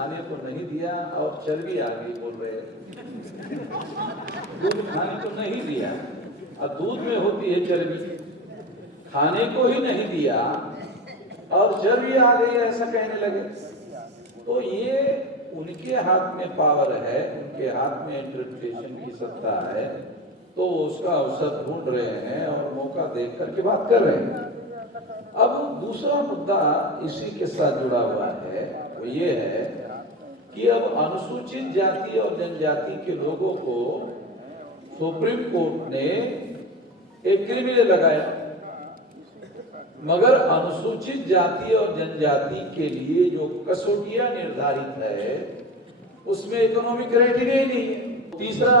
खाने को नहीं दिया और चर्बी आ गई बोल रहे हैं। दूध खाने को नहीं दिया और दूध में होती है चर्बी, खाने को ही नहीं दिया और चर्बी आ गई ऐसा कहने लगे। तो ये उनके हाथ में पावर है, उनके हाथ में इंटरप्रिटेशन की सत्ता है, तो उसका अवसर ढूंढ रहे हैं और मौका देख करके बात कर रहे हैं। अब दूसरा मुद्दा इसी के साथ जुड़ा हुआ है, वो ये है कि अब अनुसूचित जाति और जनजाति के लोगों को सुप्रीम कोर्ट ने एक क्रिमिनल लगाया, मगर अनुसूचित जाति और जनजाति के लिए जो कसौटियां निर्धारित है उसमें इकोनॉमिक क्राइटेरिया नहीं है। तीसरा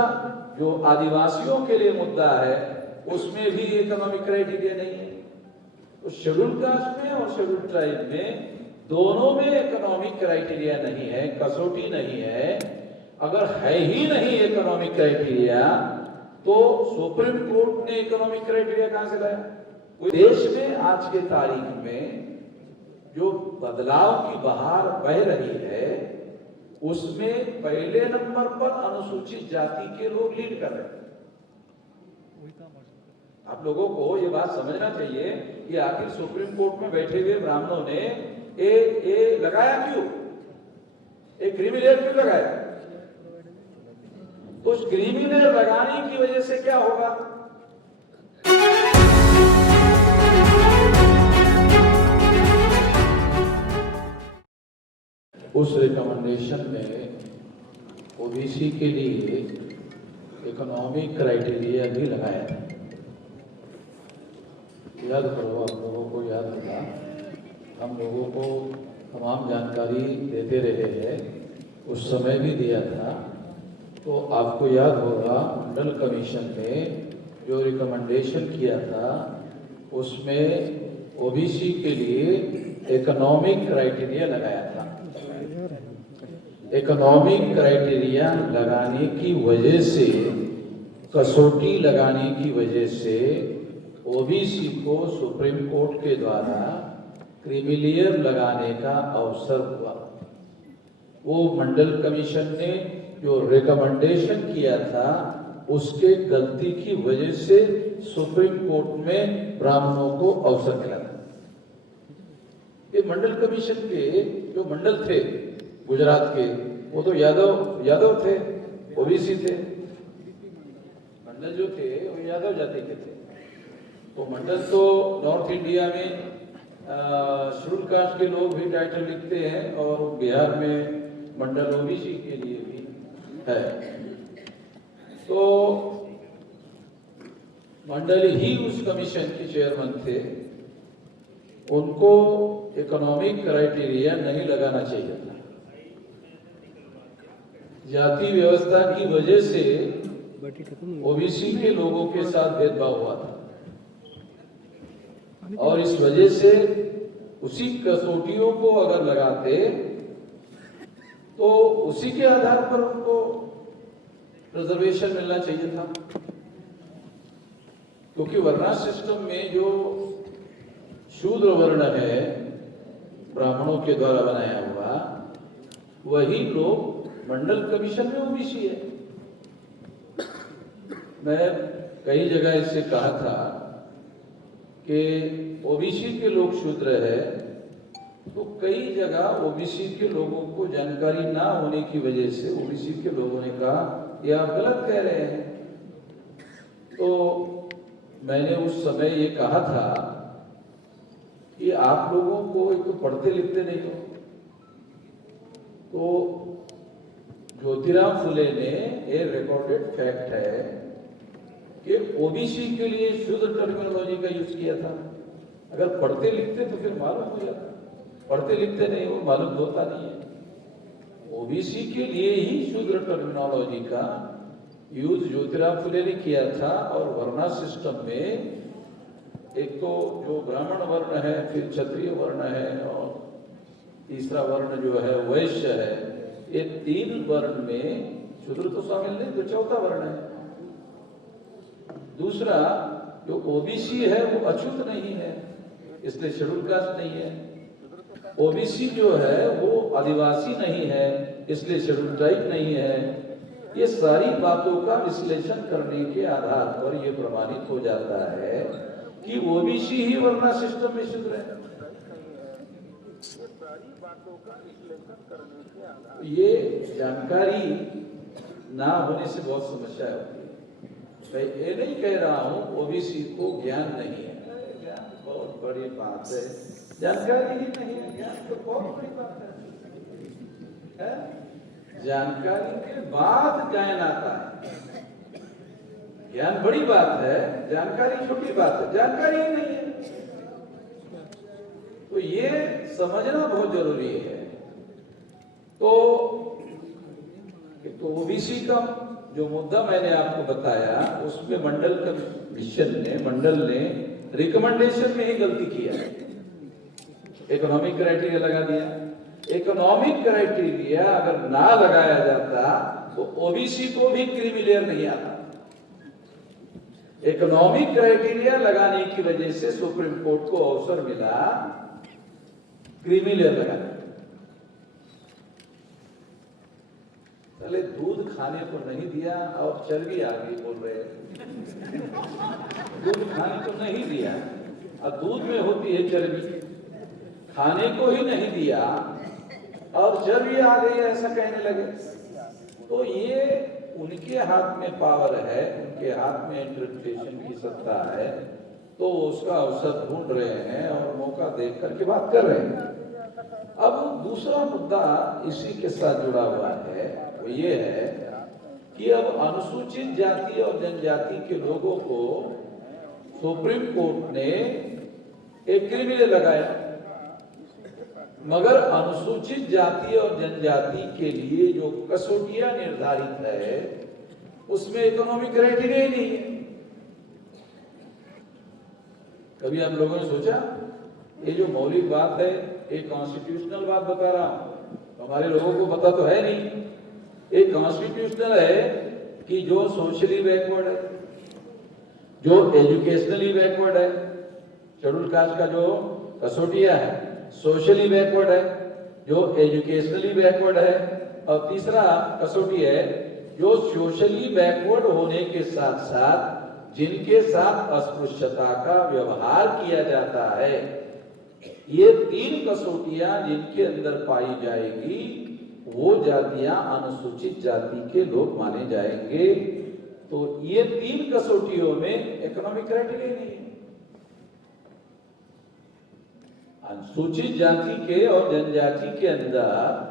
जो आदिवासियों के लिए मुद्दा है उसमें भी इकोनॉमिक क्राइटेरिया नहीं है। तो शेड्यूल कास्ट में और शेड्यूल ट्राइब में दोनों में इकोनॉमिक क्राइटेरिया नहीं है, कसौटी नहीं है। अगर है ही नहीं इकोनॉमिक क्राइटेरिया तो सुप्रीम कोर्ट ने इकोनॉमिक क्राइटेरिया कहां से लाया? देश में आज के तारीख में जो बदलाव की बहार बह रही है उसमें पहले नंबर पर अनुसूचित जाति के लोग लीड कर रहे हैं। आप लोगों को ये बात समझना चाहिए कि आखिर सुप्रीम कोर्ट में बैठे हुए ब्राह्मणों ने ए लगाया क्यों? एक क्रिमिनल क्यों लगाया? तो उस क्रिमिनल लगाने की वजह से क्या होगा? उस रिकमेंडेशन में ओबीसी के लिए इकोनॉमिक क्राइटेरिया भी लगाया है। याद करो, आप लोगों को याद होगा, हम लोगों को तमाम जानकारी देते रहे हैं, उस समय भी दिया था। तो आपको याद होगा मंडल कमीशन ने जो रिकमेंडेशन किया था उसमें ओबीसी के लिए इकोनॉमिक क्राइटेरिया लगाया था। इकोनॉमिक क्राइटेरिया लगाने की वजह से, कसौटी लगाने की वजह से ओबीसी को सुप्रीम कोर्ट के द्वारा क्रीमिलियर लगाने का अवसर हुआ। वो मंडल कमीशन ने जो रिकमेंडेशन किया था उसके गलती की वजह से सुप्रीम कोर्ट में ब्राह्मणों को अवसर मिला था। ये मंडल कमीशन के जो मंडल थे गुजरात के, वो तो यादव थे, ओबीसी थे। मंडल जो थे वो यादव जाति के थे। तो मंडल तो नॉर्थ इंडिया में शेड्यूल कास्ट के लोग भी टाइटल लिखते हैं और बिहार में मंडल ओबीसी के लिए भी है। तो मंडल ही उस कमीशन के चेयरमैन थे, उनको इकोनॉमिक क्राइटेरिया नहीं लगाना चाहिए था। जाति व्यवस्था की वजह से ओबीसी के लोगों के साथ भेदभाव हुआ था और इस वजह से उसी कसौटियों को अगर लगाते तो उसी के आधार पर उनको रिजर्वेशन मिलना चाहिए था। क्योंकि वर्णा सिस्टम में जो शूद्र वर्ण है ब्राह्मणों के द्वारा बनाया हुआ, वही लोग मंडल कमीशन में ओबीसी है। मैं कई जगह इससे कहा था कि ओबीसी के लोग शूद्र है, तो कई जगह ओबीसी के लोगों को जानकारी ना होने की वजह से ओबीसी के लोगों ने कहा ये आप गलत कह रहे हैं। तो मैंने उस समय ये कहा था कि आप लोगों को एक तो पढ़ते लिखते नहीं हो। तो ज्योतिराव फुले ने ये रिकॉर्डेड फैक्ट है कि ओबीसी के लिए शुद्ध टर्मिनोलॉजी का यूज किया था। अगर पढ़ते लिखते तो फिर मालूम हो जाता, पढ़ते लिखते नहीं, वो मालूम होता नहीं है। ओबीसी के लिए ही शुद्ध टर्मिनोलॉजी का यूज ज्योतिराव फुले ने किया था। और वर्णा सिस्टम में एक तो जो ब्राह्मण वर्ण है, फिर क्षत्रिय वर्ण है और तीसरा वर्ण जो है वैश्य है, ये तीन वर्ण में शूद्र तो शामिल नहीं, तो चौथा वर्ण है। दूसरा जो ओबीसी है वो अछूत नहीं है, इसलिए शेड्यूल कास्ट नहीं है। ओबीसी जो है वो आदिवासी नहीं है, इसलिए शेड्यूल ट्राइब नहीं है। ये सारी बातों का विश्लेषण करने के आधार पर यह प्रमाणित हो जाता है कि ओबीसी ही वर्ना सिस्टम में शुद्ध है। ये जानकारी ना होने से बहुत समस्या होती है। मैं ये नहीं कह रहा हूं ओबीसी को ज्ञान नहीं है, ज्ञान बहुत बड़ी बात है, जानकारी ही नहीं है, ज्ञान तो बहुत बड़ी बात है? जानकारी के बाद ज्ञान आता है। ज्ञान बड़ी बात है, जानकारी छोटी बात है, जानकारी ही नहीं है। तो ये समझना बहुत जरूरी है। तो ओबीसी का जो मुद्दा मैंने आपको बताया, उसमें मंडल कमीशन ने, मंडल ने रिकमेंडेशन में ही गलती किया है। इकोनॉमिक क्राइटेरिया लगा दिया। इकोनॉमिक क्राइटेरिया अगर ना लगाया जाता तो ओबीसी को भी क्रीमी लेयर नहीं आता। इकोनॉमिक क्राइटेरिया लगाने की वजह से सुप्रीम कोर्ट को अवसर मिला क्रीमी लेयर लगाने। चले दूध खाने को नहीं दिया और चर्बी आ गई बोल रहे हैं। दूध खाने को नहीं दिया और दूध में होती है चर्बी, खाने को ही नहीं दिया और चर्बी आ गई, ऐसा कहने लगे। तो ये उनके हाथ में पावर है, उनके हाथ में इंटरप्रिटेशन की सत्ता है, तो उसका अवसर ढूंढ रहे हैं और मौका देख करके बात कर रहे हैं। अब दूसरा मुद्दा इसी के साथ जुड़ा हुआ है, वो ये है कि अब अनुसूचित जाति और जनजाति के लोगों को सुप्रीम कोर्ट ने एक क्रिमिनल लगाया, मगर अनुसूचित जाति और जनजाति के लिए जो कसौटियां निर्धारित है उसमें इकोनॉमिक क्राइटेरिया ही नहीं है। कभी आप लोगों ने सोचा ये जो मौलिक बात है, एक कॉन्स्टिट्यूशनल बात बता रहा हूं, हमारे लोगों को पता तो है नहीं। एक कॉन्स्टिट्यूशनल है कि जो सोशली बैकवर्ड है, जो एजुकेशनली बैकवर्ड है, शेड्यूल कास्ट का जो कसौटिया है सोशली बैकवर्ड है, जो एजुकेशनली बैकवर्ड है, और तीसरा कसौटी है जो सोशली बैकवर्ड होने के साथ साथ जिनके साथ अस्पृश्यता का व्यवहार किया जाता है। ये तीन कसौटियां जिनके अंदर पाई जाएगी वो जातियां अनुसूचित जाति के लोग माने जाएंगे। तो ये तीन कसौटियों में इकोनॉमिक क्राइटेरिया नहीं है। अनुसूचित जाति के और जनजाति के अंदर,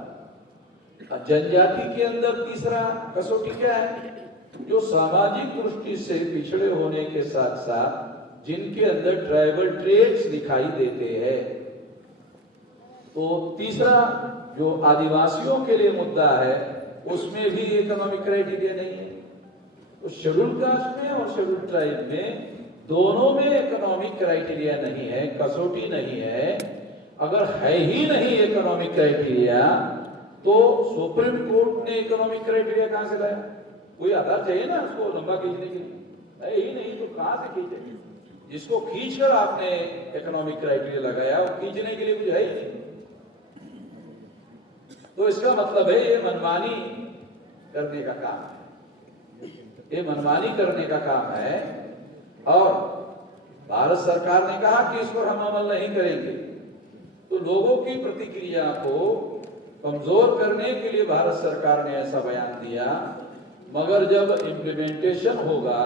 जनजाति के अंदर तीसरा कसौटी क्या है? जो सामाजिक दृष्टि से पिछड़े होने के साथ साथ जिनके अंदर ट्राइबल ट्रेड्स दिखाई देते हैं। तो तीसरा जो आदिवासियों के लिए मुद्दा है उसमें भी इकोनॉमिक क्राइटेरिया नहीं है। तो शेड्यूल कास्ट में और शेड्यूल ट्राइब में दोनों में इकोनॉमिक क्राइटेरिया नहीं है, कसौटी नहीं है। अगर है ही नहीं इकोनॉमिक क्राइटेरिया तो सुप्रीम कोर्ट ने इकोनॉमिक क्राइटेरिया कहां से लाया? कोई आधार चाहिए ना उसको लंबा खींचने के लिए, है ही नहीं तो कहां से खींचे? जिसको खींचकर आपने इकोनॉमिक क्राइटेरिया लगाया वो खींचने के लिए कुछ है ही नहीं। तो इसका मतलब है ये मनमानी करने का काम है, ये मनमानी करने का काम है। और भारत सरकार ने कहा कि इस पर हम अमल नहीं करेंगे, तो लोगों की प्रतिक्रिया को कमजोर करने के लिए भारत सरकार ने ऐसा बयान दिया। मगर जब इम्प्लीमेंटेशन होगा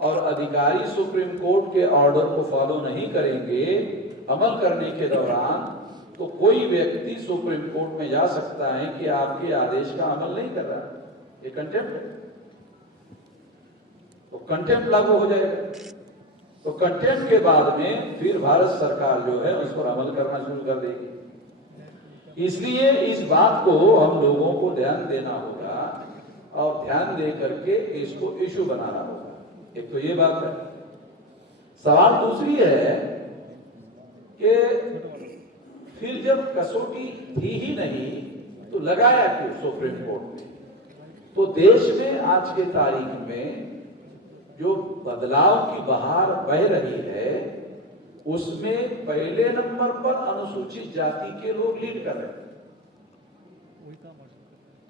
और अधिकारी सुप्रीम कोर्ट के ऑर्डर को फॉलो नहीं करेंगे अमल करने के दौरान, तो कोई व्यक्ति सुप्रीम कोर्ट में जा सकता है कि आपके आदेश का अमल नहीं कर रहा, ये कंटेम्प्ट है, तो कंटेम्प्ट लागू हो जाएगा। तो कंटेम्प्ट के बाद में फिर भारत सरकार जो है उस पर अमल करना शुरू कर देगी। इसलिए इस बात को हम लोगों को ध्यान देना होगा और ध्यान दे करके इसको इशू बनाना होगा। एक तो ये बात है। सवाल दूसरी है कि फिर जब कसौटी थी ही नहीं तो लगाया क्यों सुप्रीम कोर्ट ने? तो देश में आज के तारीख में जो बदलाव की बहार बह रही है उसमें पहले नंबर पर अनुसूचित जाति के लोग लीड कर रहे हैं।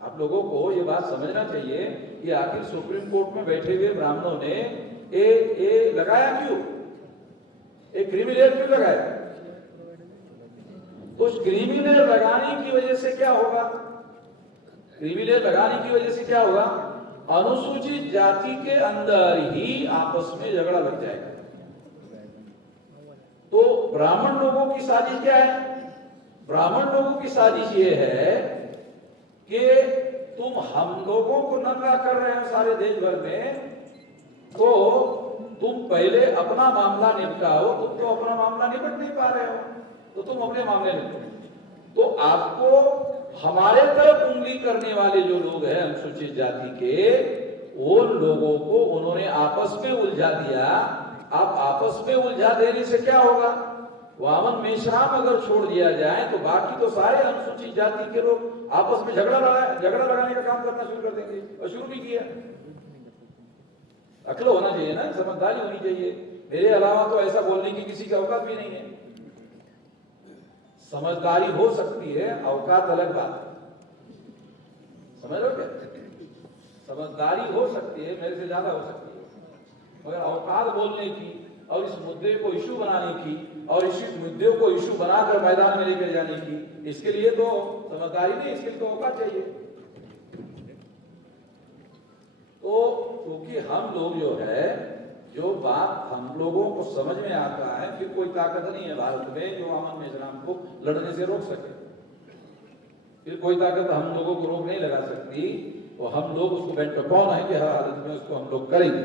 आप लोगों को ये बात समझना चाहिए कि आखिर सुप्रीम कोर्ट में बैठे हुए ब्राह्मणों ने ए लगाया क्यों, एक क्रिमिनल क्यों लगाया? उस क्रिमिनल लगाने की वजह से क्या होगा? क्रिमिनल लगाने की वजह से क्या होगा? अनुसूचित जाति के अंदर ही आपस में झगड़ा लग जाएगा। तो ब्राह्मण लोगों की साजिश क्या है? ब्राह्मण लोगों की साजिश ये है कि तुम हम लोगों को नंगा कर रहे हो सारे देश भर में, तो तुम पहले अपना मामला निपटाओ। तुम तो अपना मामला निपट नहीं पा रहे हो, तो तुम अपने मामले निपटाओ। तो आपको हमारे तरफ उंगली करने वाले जो लोग हैं अनुसूचित जाति के, वो लोगों को उन्होंने आपस में उलझा दिया। आप आपस में उलझा देने से क्या होगा? वामन मेश्राम अगर छोड़ दिया जाए तो बाकी तो सारे अनुसूचित जाति के लोग आपस में झगड़ा लगाने का काम करना शुरू कर देंगे, और शुरू भी किया। अक्ल होना चाहिए ना, समझदारी होनी चाहिए। मेरे अलावा तो ऐसा बोलने की किसी की औकात भी नहीं है। समझदारी हो सकती है, औकात अलग बात है। समझ लो क्या? समझदारी हो सकती है, मेरे से ज्यादा हो सकती है, मगर औकात बोलने की और इस मुद्दे को इशू बनाने की और इस मुद्दे को इशू बनाकर मैदान में लेकर जाने की, इसके लिए तो समझदारी नहीं, इसके लिए तो औकात चाहिए। तो क्योंकि हम लोग जो है, जो बात हम लोगों को समझ में आता है, फिर कोई ताकत नहीं है भारत में जो वामन मेश्राम को लड़ने से रोक सके। फिर कोई ताकत हम लोगों को रोक नहीं लगा सकती। तो हम लोग उसको बेंट अपॉन है कि हर हालत में उसको हम लोग करेंगे।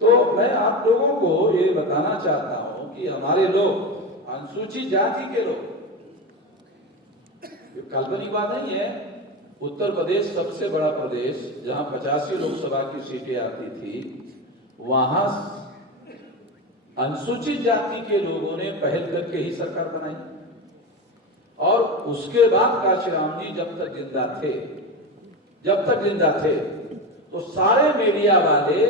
तो मैं आप लोगों को ये बताना चाहता हूं कि हमारे लोग, अनुसूचित जाति के लोग, काल्पनिक बात नहीं है। उत्तर प्रदेश सबसे बड़ा प्रदेश, जहां 85 लोकसभा की सीटें आती थी, वहां अनुसूचित जाति के लोगों ने पहल करके ही सरकार बनाई। और उसके बाद काशीराम जी जब तक जिंदा थे तो सारे मीडिया वाले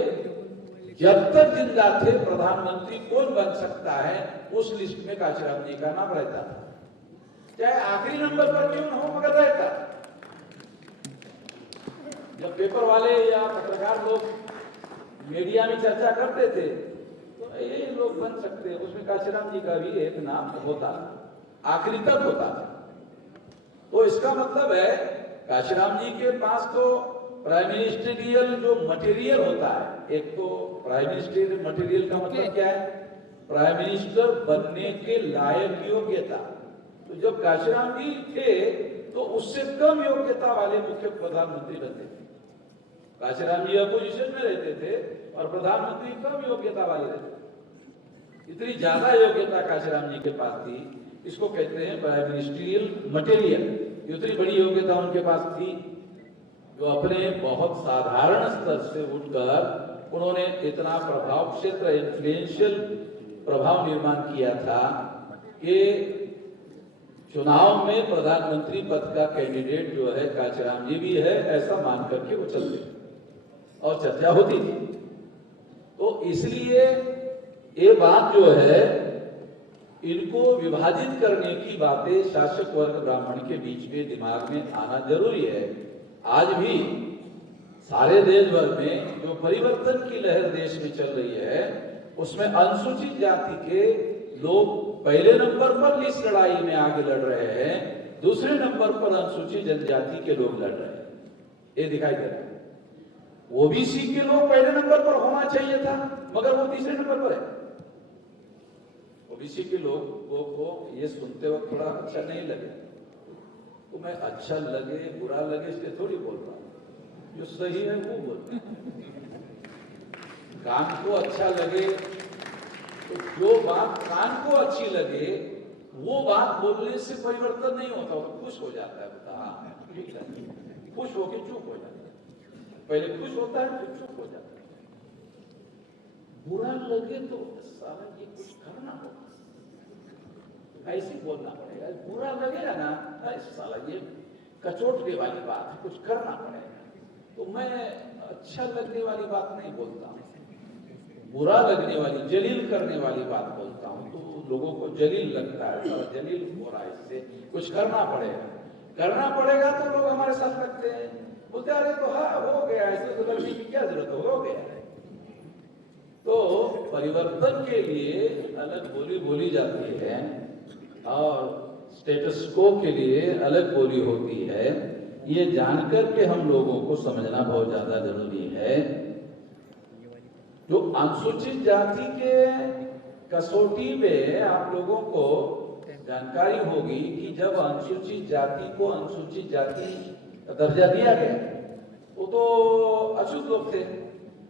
जब तक जिंदा थे प्रधानमंत्री कौन बन सकता है उस लिस्ट में काशीराम जी का नाम रहता था, चाहे आखिरी नंबर पर क्यों न हो, मगर रहता। जब पेपर वाले या पत्रकार लोग मीडिया में चर्चा करते थे तो ये लोग बन सकते हैं, उसमें काशीराम जी का भी एक नाम होता, आखिरी तक होता। तो इसका मतलब है काशीराम जी के पास तो प्राइम मिनिस्टरियल जो मटेरियल होता है, एक तो प्राइम मिनिस्टरियल मटेरियल का मतलब क्या है? प्राइम मिनिस्टर बनने के लायक योग्यता। तो जब काशीराम जी थे तो उससे कम योग्यता वाले मुख्य प्रधानमंत्री बनते थे। काशीराम जी अपोजिशन में रहते थे और प्रधानमंत्री कम योग्यता वाले रहते थे। इतनी ज्यादा योग्यता काशीराम जी के पास थी, इसको कहते हैं प्राइम मिनिस्टरियल मटेरियल। इतनी बड़ी योग्यता उनके पास थी, जो अपने बहुत साधारण स्तर से उठकर उन्होंने इतना प्रभाव क्षेत्र, इन्फ्लुएंशियल प्रभाव निर्माण किया था कि चुनाव में प्रधानमंत्री पद का कैंडिडेट जो है काशीराम जी भी है, ऐसा मान करके वो चलते और चर्चा होती थी। तो इसलिए ये बात जो है, इनको विभाजित करने की बातें शासक वर्ग ब्राह्मण के बीच में दिमाग में आना जरूरी है। आज भी सारे देश भर में जो परिवर्तन की लहर देश में चल रही है, उसमें अनुसूचित जाति के लोग पहले नंबर पर इस लड़ाई में आगे लड़ रहे हैं, दूसरे नंबर पर अनुसूचित जनजाति के लोग लड़ रहे हैं। ये दिखाई दे रहा है। ओबीसी के लोग पहले नंबर पर होना चाहिए था, मगर वो तीसरे नंबर पर है। ओबीसी के लोगों को ये सुनते वक्त थोड़ा अच्छा नहीं लगे, तो मैं अच्छा लगे बुरा लगे इसलिए थोड़ी बोल रहा हूं, जो सही है वो बोल रहा हूं। कान को अच्छा लगे तो जो बात कान को अच्छी लगे वो बात बोलने से परिवर्तन नहीं होता, तो खुश हो जाता है, बता हाँ ठीक है, खुश होके चुप हो जाता है। पहले खुश होता है फिर चुप हो जाता है। बुरा लगे तो साला ये कुछ करना होगा, ऐसे बोलना पड़ेगा। बुरा लगेगा ना, अरे साला ये कचोटने वाली बात है, कुछ करना पड़ेगा। तो मैं अच्छा लगने वाली बात नहीं बोलता हूं, बुरा लगने वाली, जलील करने वाली बात बोलता हूँ तो लोगों को जलील लगता है, तो जलील हो रहा है, इससे कुछ करना पड़ेगा तो लोग हमारे साथ लगते हैं, बोलते अरे तो हाँ हो गया, ऐसे तो लगने की क्या जरूरत हो गया है। तो परिवर्तन के लिए अलग बोली बोली जाती है और स्टेटस को के लिए अलग बोली होती है। ये जानकर के हम लोगों को समझना बहुत ज्यादा जरूरी है। जो अनुसूचित जाति के कसौटी में आप लोगों को जानकारी होगी कि जब अनुसूचित जाति को अनुसूचित जाति का दर्जा दिया गया वो तो अछूत लोग थे,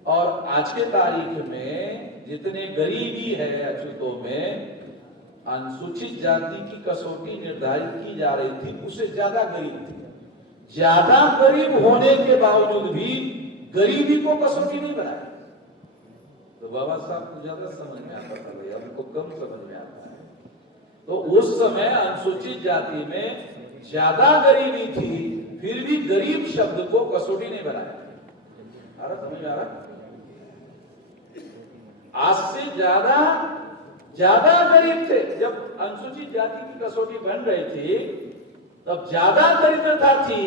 और आज के तारीख में जितने गरीबी है अछूतों में, अनुसूचित जाति की कसौटी निर्धारित की जा रही थी, उससे ज्यादा गरीब थे। ज्यादा गरीब होने के बावजूद भी गरीबी को कसौटी नहीं बनाया। तो बाबा साहब को ज्यादा समझ में आता था, भाई हमको कम समझ में आता है। तो उस समय अनुसूचित जाति में ज्यादा गरीबी थी, फिर भी गरीब शब्द को कसौटी नहीं बनाया। समझ में आ रहा? आज से ज्यादा गरीब थे। जब अनुसूचित जाति की कसौटी बन रही थी तब ज्यादा दरिद्रता थी,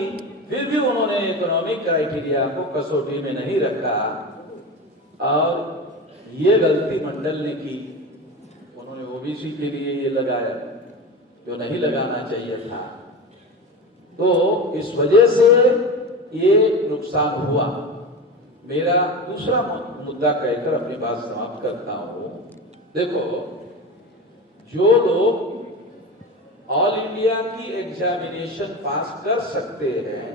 फिर भी उन्होंने इकोनॉमिक क्राइटेरिया को कसौटी में नहीं रखा, और ये गलती मंडल ने की। उन्होंने ओबीसी के लिए ये लगाया जो नहीं लगाना चाहिए था। तो इस वजह से ये नुकसान हुआ। मेरा दूसरा मुद्दा कहकर अपनी बात समाप्त करता हूं। देखो, जो लोग ऑल इंडिया की एग्जामिनेशन पास कर सकते हैं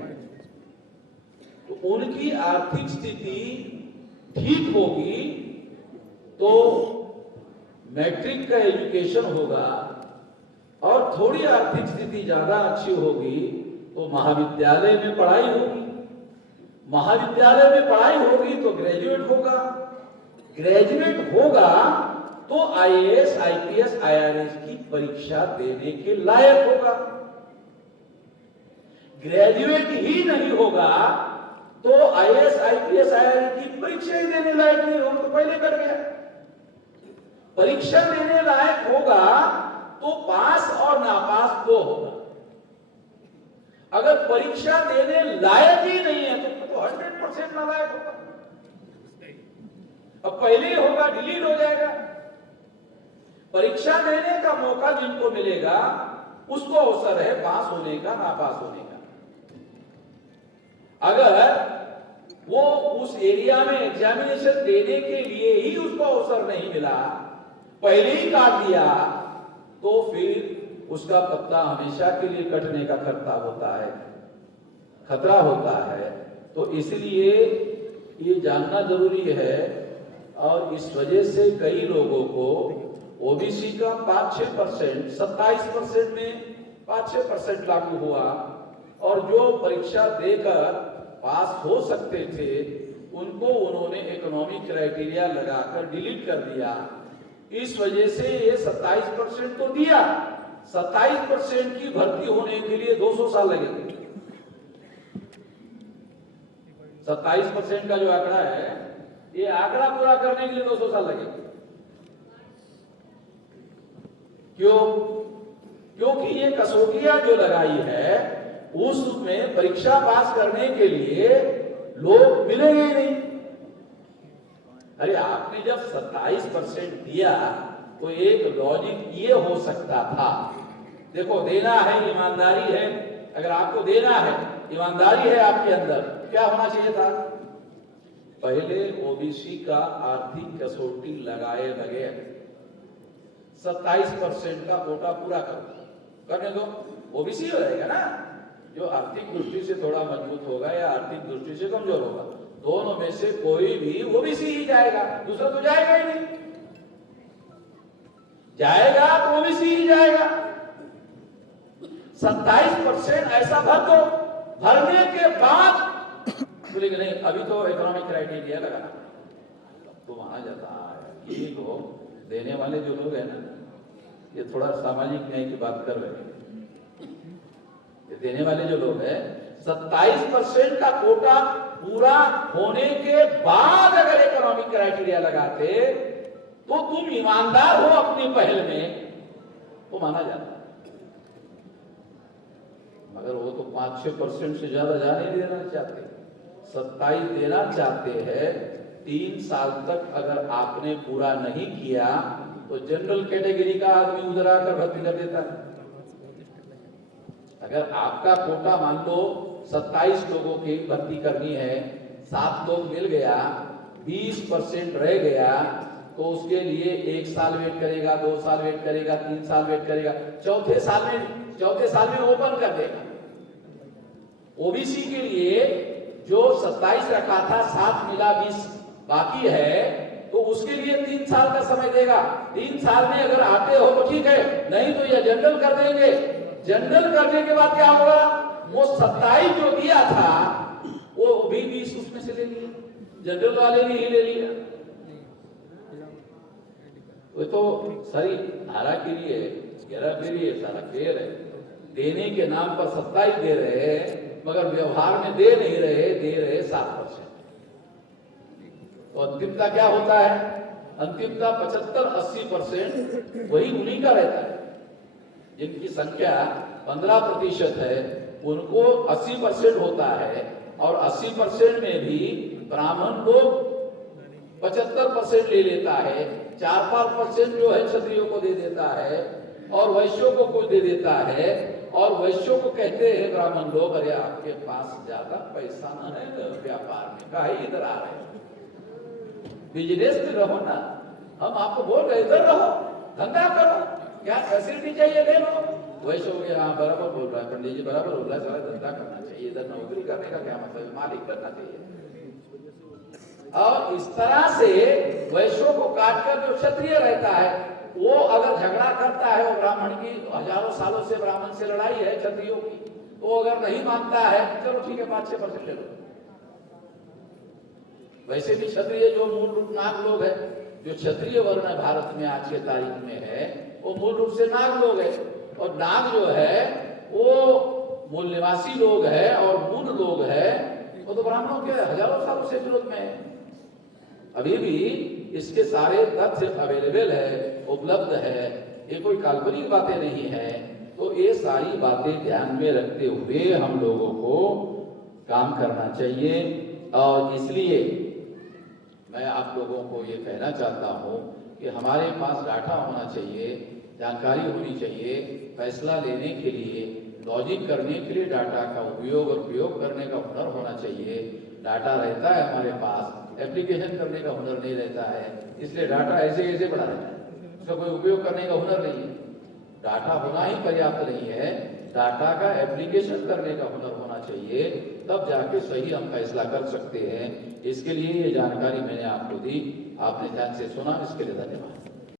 तो उनकी आर्थिक स्थिति ठीक होगी तो मैट्रिक का एजुकेशन होगा, और थोड़ी आर्थिक स्थिति ज्यादा अच्छी होगी तो महाविद्यालय में पढ़ाई होगी। महाविद्यालय में पढ़ाई होगी तो ग्रेजुएट होगा तो आईएएस, आईपीएस, आईआरएस की परीक्षा देने के लायक होगा। ग्रेजुएट ही नहीं होगा तो आईएएस, आईपीएस, आईआरएस की परीक्षा ही देने लायक नहीं होगा, तो पहले कर गया। परीक्षा देने लायक होगा तो पास और नापास दो होगा। अगर परीक्षा देने लायक ही नहीं है तो 100% नालायक होगा। अब पहले होगा, डिलीट हो जाएगा। परीक्षा देने का मौका जिनको मिलेगा उसको अवसर है पास होने का, नापास होने का। अगर वो उस एरिया में एग्जामिनेशन देने के लिए ही उसको अवसर नहीं मिला, पहले ही काट दिया, तो फिर उसका पत्ता हमेशा के लिए कटने का खतरा होता है। तो इसलिए ये जानना जरूरी है, और इस वजह से कई लोगों को ओबीसी का 5-6%, 27% में 5-6% लागू हुआ, और जो परीक्षा देकर पास हो सकते थे उनको उन्होंने इकोनॉमिक क्राइटेरिया लगाकर डिलीट कर दिया। इस वजह से ये 27% तो दिया, 27% की भर्ती होने के लिए 200 साल लगेंगे। 27% का जो आंकड़ा है, ये आंकड़ा पूरा करने के लिए 200 साल लगेंगे। क्योंकि ये कसौटियां जो लगाई है उसमें परीक्षा पास करने के लिए लोग मिलेंगे ही नहीं। अरे आपने जब 27% दिया तो एक लॉजिक ये हो सकता था, देखो देना है, ईमानदारी है, अगर आपको देना है, ईमानदारी है आपके अंदर, क्या होना चाहिए था? पहले ओबीसी का आर्थिक कसौटी लगाए बगैर 27% का कोटा पूरा करने दो, ओबीसी हो जाएगा ना। जो आर्थिक दृष्टि से थोड़ा मजबूत होगा या आर्थिक दृष्टि से कमजोर होगा, दोनों में से कोई भी ओबीसी ही जाएगा, दूसरा तो जाएगा ही नहीं। जाएगा तो ओबीसी ही जाएगा। 27% ऐसा भर दो, भरने के बाद बोलेंगे नहीं अभी तो इकोनॉमिक क्राइटेरिया लगाना, तो वहां जाता है। ये लोग देने वाले जो लोग हैं ना, ये थोड़ा सामाजिक न्याय की बात कर रहे हैं। ये देने वाले जो लोग हैं 27% का कोटा पूरा होने के बाद अगर इकोनॉमिक क्राइटेरिया लगाते तो तुम ईमानदार हो अपनी पहल में, तो माना जाता। मगर वो तो 5-6% से ज्यादा जाने देना चाहते, 27 देना चाहते हैं। 3 साल तक अगर आपने पूरा नहीं किया तो जनरल कैटेगरी का आदमी उधर आकर भर्ती कर देता है। अगर आपका कोटा मान लो 27 लोगों की भर्ती करनी है, 7 लोग मिल गया, 20% रह गया, तो उसके लिए 1 साल वेट करेगा, 2 साल वेट करेगा, 3 साल वेट करेगा, चौथे साल में ओपन कर देगा। ओबीसी के लिए जो 27 रखा था, 7 मिला 20 बाकी है, तो उसके लिए 3 साल का समय देगा। 3 साल में अगर आते हो तो ठीक है, नहीं तो यह जनरल कर देंगे। जनरल करने के बाद क्या होगा, वो 27 जो दिया था वो भी 20 उसमें से ले लिया, जनरल वाले ने ही ले लिया। वो तो सारी धारा के लिए घेरा फेरी है, सारा खेल है। देने के नाम पर 27 दे रहे हैं, मगर व्यवहार में दे नहीं रहे, दे रहे 7%। तो अंतिमता क्या होता है, अंतिमता 75-80% वही उन्हीं का रहता है। जिनकी संख्या 15% है उनको 80% होता है, और 80% में भी ब्राह्मण लोग 75% ले लेता है, 4-5% जो है क्षत्रियों को दे देता है, और वैश्यों को कुछ दे देता है। और वैश्यों को कहते हैं ब्राह्मण लोग, अरे आपके पास ज्यादा पैसा न है व्यापार में, काहे इधर आ रहे, बिजनेस में रहो ना, हम आपको बोल रहे इधर रहो, धंधा करो, क्या फैसिलिटी चाहिए दे लो। वैसे हो गया, हाँ बराबर बोल रहा है पंडित जी, बराबर बोल रहा है, सारा धंधा करना चाहिए, इधर नौकरी करने का क्या मतलब, मालिक करना चाहिए। और इस तरह से वैश्यों को काटकर जो क्षत्रिय रहता है, वो अगर झगड़ा करता है, वो ब्राह्मण की हजारों सालों से ब्राह्मण से लड़ाई है क्षत्रियों की, वो अगर नहीं मानता है, चलो ठीक है 5-6% ले लो। वैसे भी क्षत्रिय जो मूल रूप नाग लोग है, जो क्षत्रिय वर्ण भारत में आज के तारीख में है, वो मूल रूप से नाग लोग है। और नाग जो है वो मूल निवासी लोग है और मूल लोग है, वो तो ब्राह्मणों के हजारों सालों से विरोध में है। अभी भी इसके सारे तथ्य अवेलेबल है, उपलब्ध है, ये कोई काल्पनिक बातें नहीं है। तो ये सारी बातें ध्यान में रखते हुए हम लोगों को काम करना चाहिए। और इसलिए मैं आप लोगों को ये कहना चाहता हूँ कि हमारे पास डाटा होना चाहिए, जानकारी होनी चाहिए, फैसला लेने के लिए, लॉजिक करने के लिए डाटा का उपयोग और प्रयोग करने का हुनर होना चाहिए। डाटा रहता है हमारे पास, एप्लीकेशन करने का हुनर नहीं रहता है, इसलिए डाटा ऐसे ऐसे पड़ा रहता है, उसका कोई उपयोग करने का हुनर नहीं है। डाटा होना ही पर्याप्त नहीं है, डाटा का एप्लीकेशन करने का हुनर होना चाहिए, तब जाके सही हम फैसला कर सकते हैं। इसके लिए ये जानकारी मैंने आपको दी, आपने ध्यान से सुना, इसके लिए धन्यवाद।